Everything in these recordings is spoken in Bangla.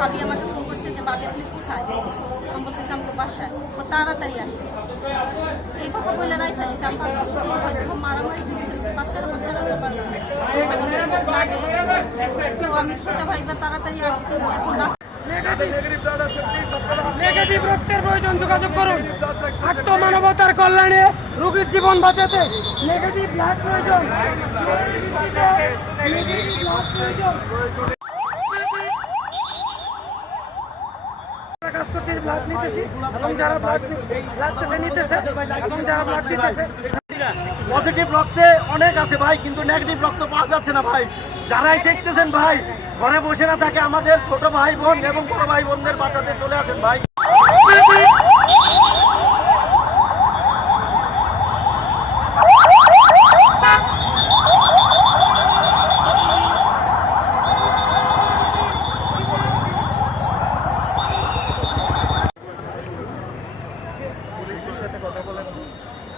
ভাবি আমাকে ফোন করছে যে ভাবি আপনি কোথায়? আমি বলতেছি আমি তো বাসায়। ও তাড়াতাড়ি আসে। এই কথা বলে রাই ফেলিস আমি হয়তো মারামারি করছে বাচ্চারা বাচ্চারা তো। মানে লাগে। তো আমি সেটা ভাইবা তাড়াতাড়ি আসছি। এখন নেগেটিভ। রক্তের প্রয়োজন যোগাযোগ করুন। আত্মমানবতার কল্যাণে রোগীর জীবন বাঁচাতে নেগেটিভ ব্লাড প্রয়োজন নেগেটিভ ব্লাড প্রয়োজন কাজ এবং যারা ব্লাড নিতেছে এবং যারা ব্লাড দিতেছে পজিটিভ রক্তে অনেক আছে ভাই, কিন্তু নেগেটিভ রক্ত পাওয়া যাচ্ছে না ভাই। যারাই দেখতেছেন ভাই, ঘরে বসে না থাকে, আমাদের ছোট ভাই বোন এবং বড় ভাই বোনদের বাঁচাতে চলে আসেন ভাই।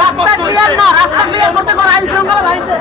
রাস্তা ক্লিয়ার না রাস্তা ক্লিয়ার করতে কোনো আইন শৃঙ্খলা বাহিনীতে।